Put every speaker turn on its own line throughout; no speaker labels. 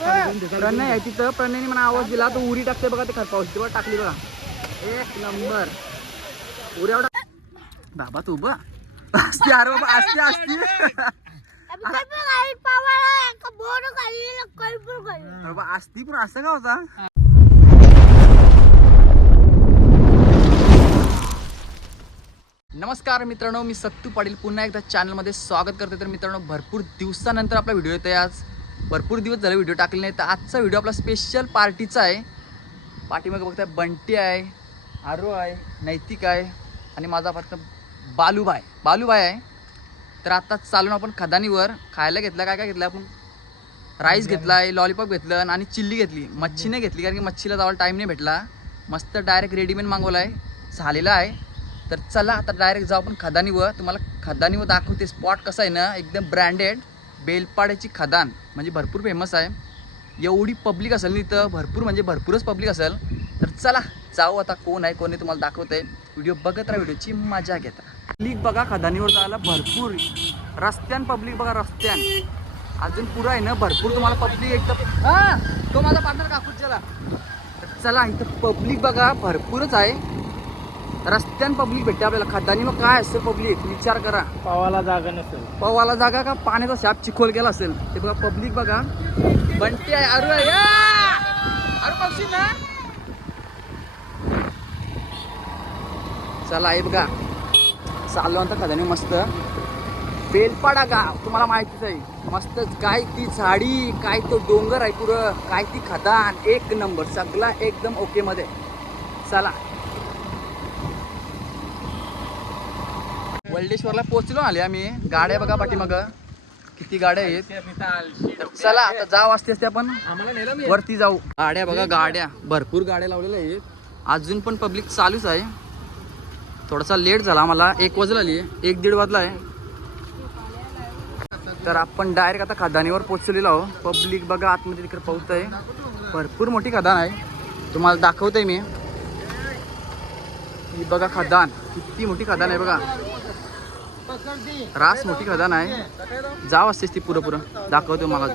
प्रणय आहे तिथं. प्रणयने मला आवाज दिला तो उरी टाकते बघा ते खरपाऊस तेव्हा टाकली बघा. एक नंबर. उरी एवढा बाबा तू बा असते अरे बाबा असते असते. अरे बा असती पण असं का होता? नमस्कार मित्रांनो मी सत्तू पाटील. पुन्हा एकदा चॅनलमध्ये स्वागत करते. तर मित्रांनो भरपूर दिवसानंतर आपला व्हिडिओ येतो आहे आज. भरपूर दिवस झाले व्हिडिओ टाकले नाही. तर आजचा व्हिडिओ आपला स्पेशल पार्टीचा आहे. पाठीमागे बघताय बंटी आहे आरो आहे नैतिक आहे आणि माझा पार्टनर बालूबाय बालूबाय आहे. तर आता चालून आपण खदानीवर खायला घेतला. काय काय घेतलं आपण? राईस घेतला आहे लॉलीपॉप घेतलं आणि चिल्ली घेतली. मच्छी नाही घेतली कारण की मच्छीला जायला टाईम नाही भेटला. मस्त डायरेक्ट रेडीमेड मागवला आहे झालेला आहे. तर चला आता डायरेक्ट जाऊ आपण खदानीवर. तुम्हाला खदानीवर दाखवते. स्पॉट कसा आहे ना एकदम ब्रँडेड बेलपाड्याची खदान म्हणजे भरपूर फेमस आहे. एवढी पब्लिक असेल ना इथं भरपूर म्हणजे भरपूरच पब्लिक असेल. तर चला जाऊ आता कोण आहे कोणी तुम्हाला दाखवत आहे व्हिडिओ बघत राहा व्हिडिओची मजा घेता. पब्लिक बघा खदानीवर जायला भरपूर. रस्त्यान पब्लिक बघा रस्त्यान. अजून पुरं आहे ना भरपूर तुम्हाला पब्लिक एकदम हा तो माझा पार्टनर काकूच चला तर चला इथं पब्लिक बघा भरपूरच आहे. रस्त्यान पब्लिक भेटते आपल्याला खड्डानी मग काय असतं पब्लिक विचार करा.
पावाला जागा नसेल.
पवाला जागा का पाण्याचा शाप चिखोल गेला असेल? ते बघा पब्लिक बघा. बंटी आहे अरू आहे. या! अरू बघशील ना? चला आहे बघा. चाललो आता खदानी मस्त. बेलपाडा गाव तुम्हाला माहितीच आहे. मस्त काय ती झाडी काय तो डोंगर आहे पुरं. काय ती खदान. एक नंबर सगळा एकदम ओके मध्ये. चला. वल्डेश्वरला पोहोचलो आले आम्ही. गाड्या बघा पाठीमाग. किती गाड्या आहेत. चला आता जाव असते असते आपण. वरती जाऊ. गाड्या बघा गाड्या. भरपूर गाड्या लावलेल्या आहेत. अजून पण पब्लिक चालूच आहे. थोडासा लेट झाला आम्हाला. एक वाजला आली. एक दीड वाजला आहे. तर आपण डायरेक्ट आता खदानीवर पोहोचलेलो आहो पब्लिक बघा आतमध्ये तिकडे पाऊस आहे भरपूर मोठी खदान आहे. तुम्हाला दाखवतोय मी. ही बघा खदान. किती मोठी खदान आहे बघा. रास मोठी खदान आहे. जाव असतेच ती पुरं पुरं. दाखवतो मला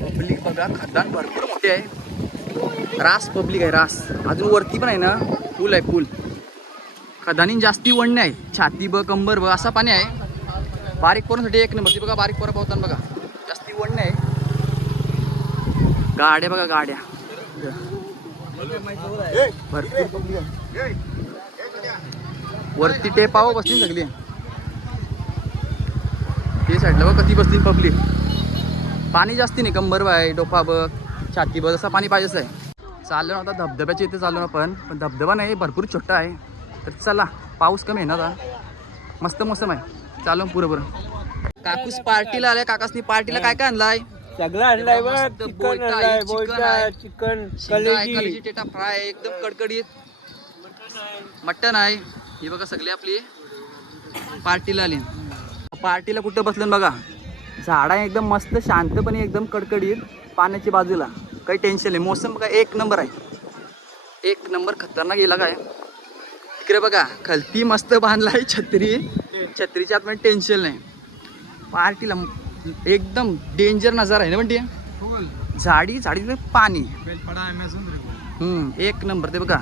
पब्लिक बघा खदान भरपूर मोठी आहे. रास पब्लिक आहे रास. अजून वरती पण आहे ना? पूल आहे पूल. खदानी जास्ती वणणे आहे छाती बघ कंबर बघ असा पाणी आहे. बारीक पोरांसाठी एक नंबर. ती बघा बारीक पोरं पावताना बघा. जास्ती वणणे आहे गाड्या बघा गाड्या. भरपूर. वरती टेपावं बसली सगळी. ते साईडला बघ कधी बसतील पब्लिक पाणी जास्ती नाही कंबर बाय डोफा बघ छाती बघ जसं पाणी पाहिजेच आहे. चाललो ना आता धबधब्याच्या इथे चाललो ना आपण. पण धबधबा नाही भरपूर छोटा आहे. तर चला पाऊस कमी आहे ना आता. मस्त मोसम आहे. चालू पुरं पुरं. काकूस पार्टीला आलाय काकासनी पार्टीला काय काय आणलाय?
सगळं आणलंय चिकन
चिकन फ्राय एकदम कडकडीत. मटन आहे. ही बघा सगळी आपली पार्टीला आली. पार्टीला कुठं बसलं बघा. झाड आहे एकदम मस्त शांतपणे एकदम कडकडीत पाण्याच्या बाजूला. काही टेन्शन नाही. मोसम बघा एक नंबर आहे. एक नंबर खतरनाक गेला काय? इकडे बघा खलती मस्त बांधलाय छत्री. छत्रीच्या आतमध्ये टेन्शन नाही. पार्टीला एकदम डेंजर नजारा आहे ना म्हणते झाडी झाडी पाणी. हम्म, एक नंबर ते बघा.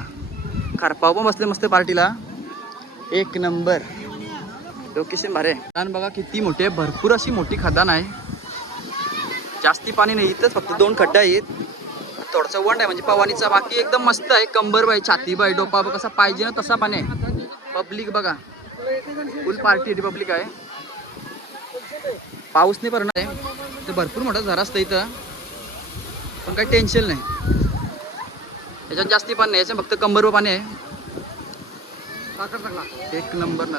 खरपाव पण बसले मस्त पार्टीला. एक नंबर. लोकेशन भारे खदान बघा किती मोठे आहे. भरपूर अशी मोठी खदान आहे. जास्ती पाणी नाही इथंच फक्त दोन खड्डा आहेत. थोडंसं वंड आहे म्हणजे पवानीचा बाकी एकदम मस्त आहे. कंबर बाई छाती बाई डोपा बघ कसा पाहिजे ना तसा पाणी आहे. पब्लिक बघा. फुल पार्टी पब्लिक आहे. पाऊस नाही पडणार आहे. तर भरपूर मोठा झरा असतं इथं. पण काही टेन्शन नाही. याच्यात जास्ती पाणी नाही याच्यात फक्त कंबरवर पाणी आहे. एक नंबर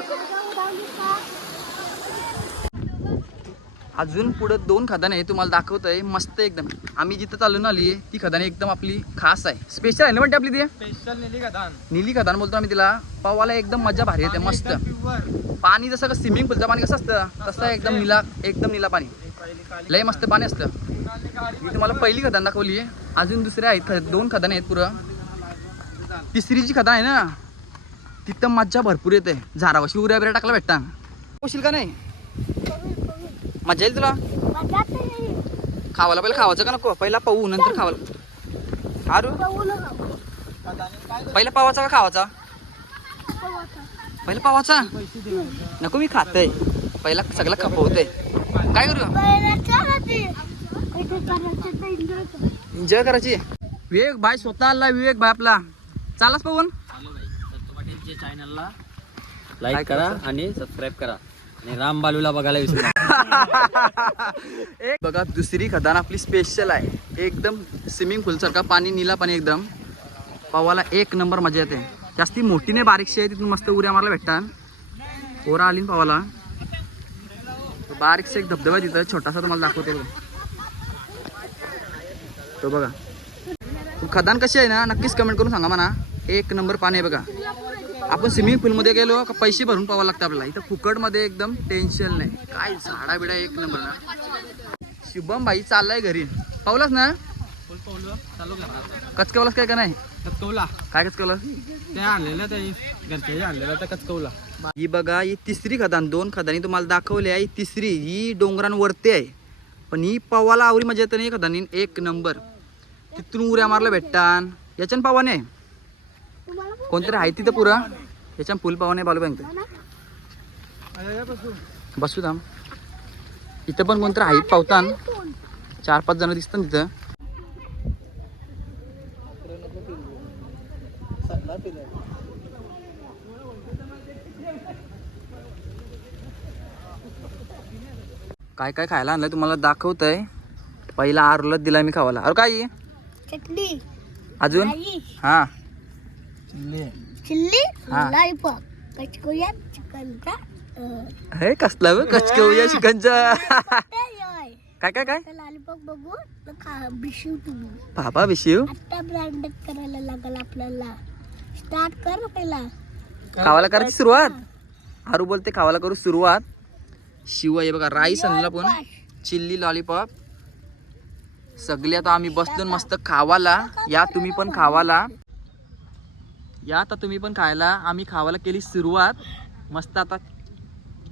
अजून पुढं दोन खदाने आहे तुम्हाला दाखवत आहे मस्त एकदम. आम्ही जिथं चालून आली आहे ती खदाने एकदम आपली खास आहे. स्पेशल आहे ना म्हणते आपली ती?
स्पेशल नेली धान
नीली खदान बोलतो आम्ही तिला. पवाला एकदम मजा भारी येते मस्त. पाणी जसं का स्विमिंग पूलचं पाणी कसं असतं तसं एकदम निला एकदम निला पाणी. लय मस्त पाणी असतं. मी तुम्हाला पहिली खदान दाखवली आहे अजून दुसऱ्या आहेत दोन खदान आहेत पुरं. तिसरी जी खदान आहे ना? तिथं मज्जा भरपूर येते. झारावशी उऱ्या बिऱ्या टाकला भेटता. होशील का नाही? मजा येईल तुला? खावाला पहिला खावायचं का नको? पहिला पाहू नंतर खावाला आरू? पहिला पावाचा का खावाचा? पहिला पावाचा? नको मी खातय पहिला सगळं खपवतय काय करू? एन्जॉय करायची. विवेक भाई स्वतः आला विवेक भाई आपला. चालाच पाहून?
चॅनलला
Like
लाईक करा. आणि सबस्क्राईब करा. आणि राम बालूला बघायला विसरू.
एक बघा दुसरी खदान आपली स्पेशल आहे. एकदम स्विमिंग पूल सारखा पाणी निला पाणी एकदम. पावाला एक नंबर मजा येते. जास्ती मोठी नाही बारीकशी आहे तिथून मस्त उड्या मारायला भेटतात. पोरा आली पावाला. बारीकसा एक धबधबा तिथं छोटासा तुम्हाला दाखवते तो बघा. तो खदान कशी आहे ना नक्कीच कमेंट करून सांगा म्हणा. एक नंबर पाणी आहे बघा. आपण स्विमिंग पूलमध्ये गेलो का पैसे भरून पाहावं लागतं आपल्याला. इथं फुकटमध्ये एकदम टेन्शन नाही. काय झाडा बिडा एक नंबर ना शुभम भाई चाललाय घरी. पावलास ना? कचकवलास काय का नाही?
कचकवला.
काय कचकवलास?
ते आणलेलं ते. घरच्या आणलेलं तर कचकवला.
ही बघा ही तिसरी खदान. दोन खदानी तुम्हाला दाखवली आहे. तिसरी ही डोंगरांवरती आहे. पण ही पवाला आवरी मजा येते नाही खदानी. एक नंबर तिथून उड्या मारला भेटतान याच्यान पावाने. कोणतरी आहे तिथं पुरा. याच्यान फुल पावाने बालू बँक बसू थांब. इथं पण कोणतरी आहेत पावतान. चार पाच जण दिसतात तिथं काय काय खायला आणलं तुम्हाला दाखवतंय. पहिला आरलत दिला मी खावाला. अरे काय? आहे?
चटणी.
अजून? हा.
चिल्ली.
हा.
लॉलीपॉप कचकुया चिकनचा
हे कसला ब कचकवूया चिकनचा. काय काय काय?
लॉलीपॉप बघू तुम्ही.
बाबा विशिव
आता ब्रँडेड करायला लागल आपल्याला. स्टार्ट कर पहिला.
खावाला करायची सुरुवात? आरू बोलते खावाला करू सुरुवात. शिव हे बघा राईस आणला पण चिल्ली लॉलीपॉप सगळे आता आम्ही बसलो मस्त खावाला या तुम्ही पण खावाला या आता तुम्ही पण खायला आम्ही खावाला केली सुरुवात. मस्त आता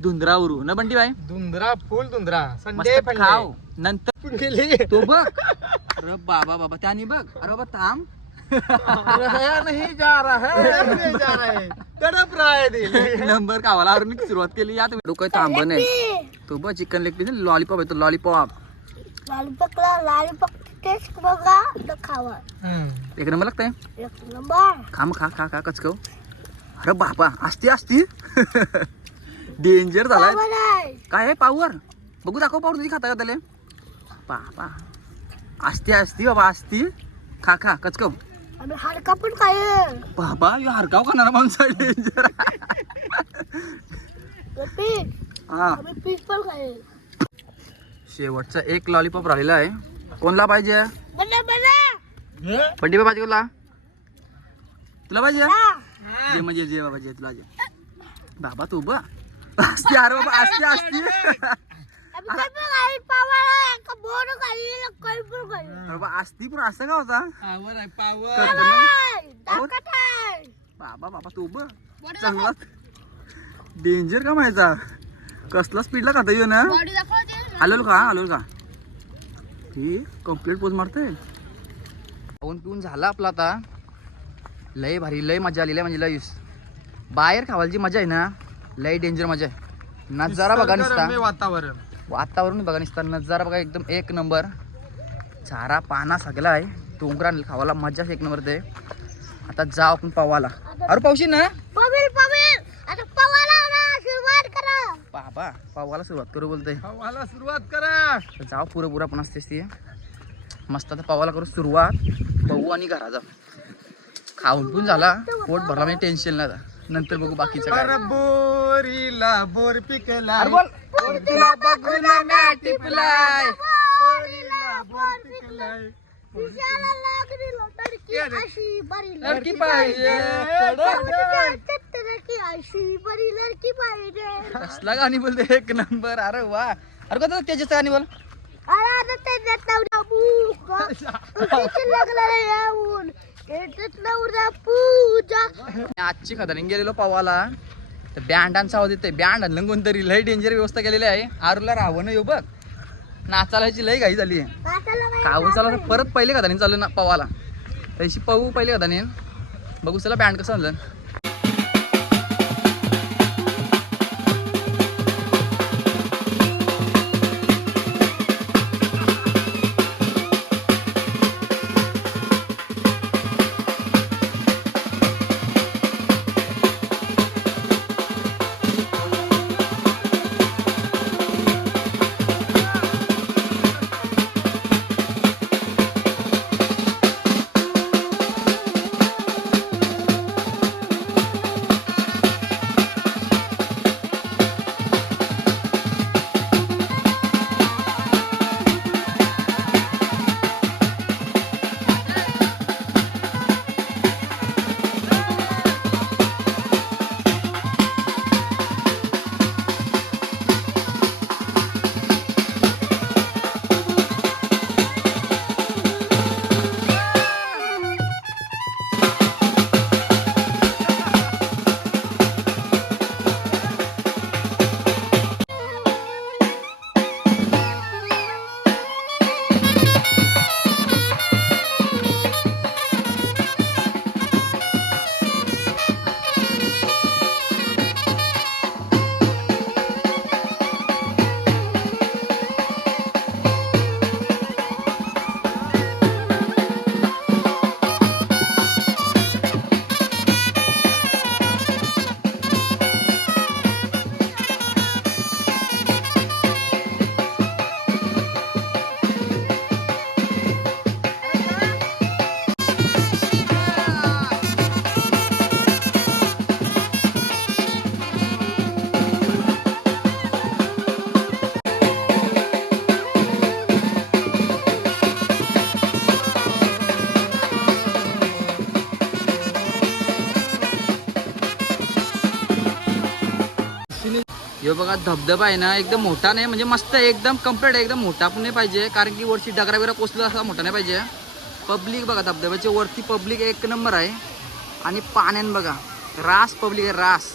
धुंदरा उरू. न बंटी बाई?
धुंदरा फुल धुंदरा.
मस्त खाव. नंतर
गेली?
तो बघ. अरे बाबा बाबा त्याने बघ. अरे बाबा थांब.
नाही जा रहा. है नहीं जा रहा. है तड़प रहा है दिल.
एक नंबर खावाला अरे मी सुरुवात केली. या तुम्ही. डोकं थांब नाही तो बघ चिकन लेग पीस लॉलीपॉप येतो लॉलीपॉप
लॉलीपॉपला लॉलीपॉप टेस्ट बघा तर खावा.
एक नंबर लागतंय?
एक नंबर.
खा मग खा खा खा कचकव. अरे बाबा असती असती डेंजर झालाय. काय आहे पावर? बघू दाखव पावर तुझी खाता का त्याला? बाबा. असती असती बाबा असती खा खा कचकव.
आम्ही हडका पण खाईल
बाबा यो हरकाव खाणार माणसा डेंजर
पीठ.
हा. शेवटचा एक लॉलीपॉप राहिलेला आहे. कोणला पाहिजे? बंटी पाहिजे कोणला? तुला पाहिजे?
हा.
जे म्हणजे जे बाबा जे तुला जे. बाबा तू बा असती अरे बाबा असती असती. असती पण असं का होता. बाबा बाबा तू ब चांगला. डेंजर का माहिती कसला स्पीडला खाता येऊ ना. आलो का? आलो का? ही कंप्लीट पोज मारते. खाऊन पिऊन झाला आपला आता. लय भारी लय मजा आलेली आहे म्हणजे लय बाहेर खावायची मजा आहे ना लय डेंजर मजा आहे. नजारा बघा निसता.
वातावरण.
वातावरण बघा निसता नजारा बघा एकदम एक नंबर. चारा पाना सगळा आहे. डोंगरा खावाला मजाच एक नंबर ते. आता जाऊ आपण पावाला. अरे पावशी ना?
पवेल पवेल आता पवाला ना सुरुवात करा
बाबा पावाला सुरुवात करू बोलतोय.
हवाला सुरुवात करा.
जाऊ पुरं पुरा पण असतेच ती. मस्त आता पावाला करू सुरुवात. पाहू आणि घरा जाऊ. खाऊन पण झाला. पोट भरला म्हणजे टेन्शन नाही. नंतर बघू बाकीचं काय.
बोरीला बोर पिकला
अरे बोल. तुला बघून म्या टिपलाय.
लडकी अशी बरी
लडकी पाहिजे.
अशी बरी लडकी पाहिजे.
कसला गाणी बोलते? एक नंबर. अरे वा. अरे कोणतं त्याच्याच गाणी बोल.
अरे आता त्याच्यात नवरा पूजा. उशीच लागला रे येऊन त्याच्यात नवरा पूजा.
आजची खदानी गेलेलो पावाला. तर बँडांचा आवाज येतोय. बँड आणलं कोणतरी. लय डेंजर व्यवस्था केलेली आहे. आरूला राहावं ना येऊ बघ. नाचायला ह्याची लई घाई झाली आहे. काहून चालू परत पहिले कदानी चालू ना पवाला. त्याची पवू पहिले कदानी बघू चला बँड कसं आणलं. बघा धबधबा आहे ना एकदम मोठा नाही म्हणजे मस्त आहे एकदम कंप्लीट आहे एकदम मोठा पण नाही पाहिजे कारण की वरची डगरा बिगरा असा मोठा नाही पाहिजे. पब्लिक बघा धबधब्याच्या वरती पब्लिक एक नंबर आहे. आणि पाण्यान बघा रास पब्लिक आहे रास.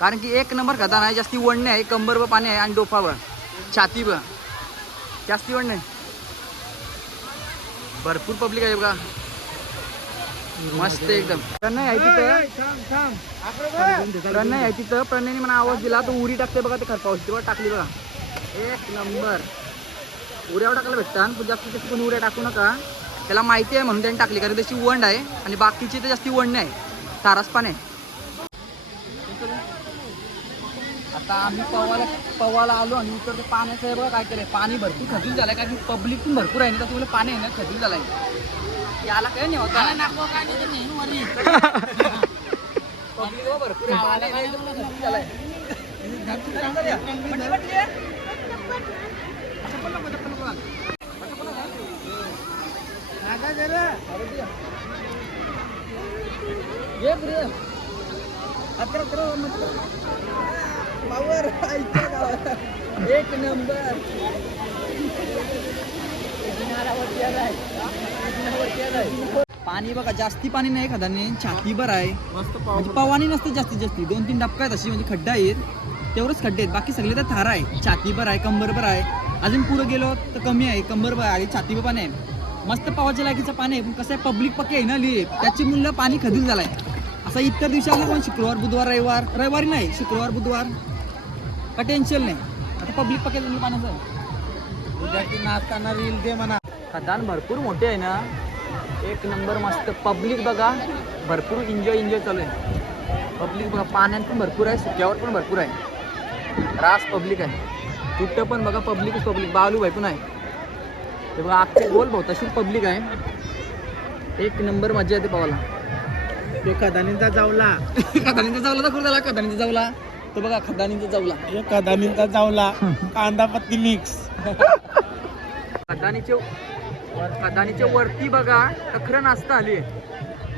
कारण की एक नंबर खता नाही जास्ती वडणे आहे कंबरवर पाणी आहे आणि डोफावर छातीवर जास्ती वडणे भरपूर पब्लिक आहे बघा. मस्त एकदम. प्रणय आहे तिथं. प्रणय आहे तिथं. प्रणयने मला आवाज दिला तो उरी टाकते बघा ते खरपावशी. तेव्हा टाकली बघा. एक नंबर. उऱ्यावर टाकायला भेटतात. पण जास्त त्याची पण उऱ्या टाकू नका. त्याला माहिती आहे म्हणून त्यांनी टाकली कारण त्याची वंड आहे. आणि बाकीची तर जास्ती वंड नाही. सारस पण आहे. आता आम्ही पवाला पवाला आलो आणि ते पाण्याचं आहे बघा काय केलंय. पाणी भरपूर खजूल झालंय. कारण की पब्लिक पण भरपूर आहे. ना तर तुम्हाला पाणी आहे ना खजूल झालाय. याला काय नाही होता पब्लिक भरपूर आहे आहे? ये पुढे. आईच्या गावात. एक नंबर पाणी बघा जास्ती पाणी नाही खदाने छातीभर आहे.
मस्त
म्हणजे पवानी नसते जास्तीत जास्ती. दोन तीन डबका आहेत अशी म्हणजे खड्डा आहेत. तेवढंच खड्डे आहेत. बाकी सगळे तर थारा आहे. छातीभर आहे कंबरभर आहे. अजून पुढे गेलो तर कमी आहे. कंबरभर आहे छातीभर पण आहे. मस्त पावाच्या लायकीचं पाणी आहे. पण कसं आहे पब्लिक पक्के आहे ना लिहि त्याची मूल्य पाणी खदील झालाय. असं इतर दिवशी आलं कोण शुक्रवार बुधवार रविवार रविवारी नाही. शुक्रवार बुधवार. का टेन्शन नाही. आता पब्लिक पक्के पाण्याचं. आहे
नाचताना रील दे म्हणा.
खदान भरपूर मोठे आहे ना. एक नंबर मस्त पब्लिक बघा. भरपूर एन्जॉय एन्जॉय चालू आहे. पब्लिक बघा पाण्यात पण भरपूर आहे सुक्यावर पण भरपूर आहे. रास पब्लिक आहे. कुठं पण बघा पब्लिकच पब्लिक बालूभाई पण आहे. ते बघा अख्खे गोल भाऊ तशी पब्लिक आहे. एक नंबर मजा येते पावाला
तो कदानीचा जावला.
खदानीचा जावला दाखवू त्याला खदानीचा जावला. तो बघा खदानीचा जावला.
एक कदानीचा जावला. कांदा पत्ती मिक्स
खदानीचे खदानीच्या वरती बघा टखरं नाचता आली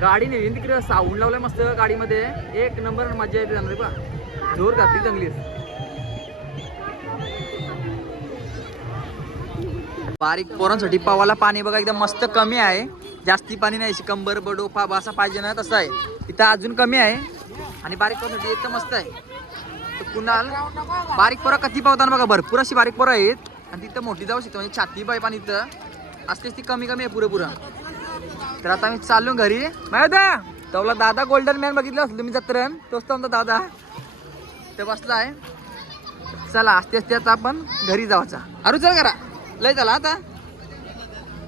गाडी नेली तिकडे साऊंड लावलाय मस्त गाडीमध्ये. एक नंबर मजा येते जाणार बा जोर घातली चांगली बारीक पोरांसाठी पावाला पाणी बघा एकदम मस्त कमी आहे. जास्ती पाणी नाही अशी कंबर बडोफा असा पाहिजे ना तसा आहे. इथं अजून कमी आहे. आणि बारीक पोरांसाठी एकदम मस्त आहे. कुणाल बारीक पोरं कधी पावताना बघा भरपूर अशी बारीक पोरं आहेत. आणि तिथं मोठी जाऊ शकतो म्हणजे छाती पाईप आणि इथं. असतेच ती कमी कमी आहे पुरेपुरा तर आता आम्ही चाललो घरी. माहिती तवला दादा गोल्डन मॅन बघितलं असेल तुम्ही जत्रण तोच तर आमचा दादा. ते बसला आहे चला असते असते आता आपण घरी जावाचा अरे चल करा लय चला आता.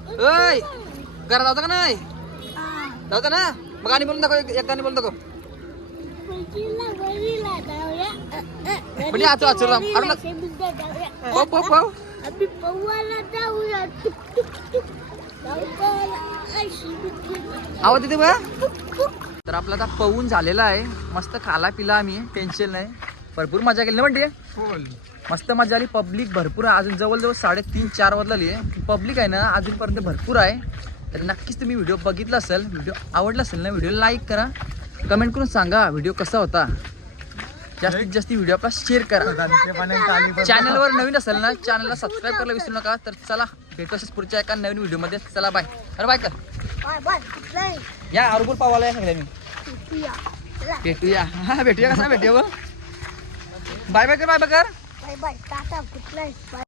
ओय घरा जावता का नाही? जावता ना? मग गाणी बोलून दाखव एक गाणी बोलून दाखव. म्हणजे आचू- आचू राम. अरे
आम्ही. आय, शेबुद्दा.
आवाज येते बघा. तर आपला आता पवून झालेला आहे. मस्त खाला पिला आम्ही. टेन्शन नाही. भरपूर मजा केली ना म्हणते मस्त मजा आली. पब्लिक भरपूर आहे. अजून जवळजवळ साडेतीन चार वाजलेली आहे. पब्लिक आहे ना अजूनपर्यंत भरपूर आहे. तर नक्कीच तुम्ही व्हिडिओ बघितला असेल व्हिडिओ आवडला असेल ना व्हिडिओ लाईक करा. कमेंट करून सांगा व्हिडिओ कसा होता? जास्तीत जास्त व्हिडिओ आपला शेअर करा. चॅनलवर नवीन असेल ना चॅनलला सबस्क्राईब करायला विसरू नका. तर चला भेटू असेच पुढच्या एका नवीन व्हिडिओमध्ये चला बाय अरे बाय कर. या अरुपूर पावाला या सांगल्या मी.
भेटूया.
भेटूया. हा भेटूया कसा भेटूया बाय बाय कर बाय बाय कर
बाय टाटा बाय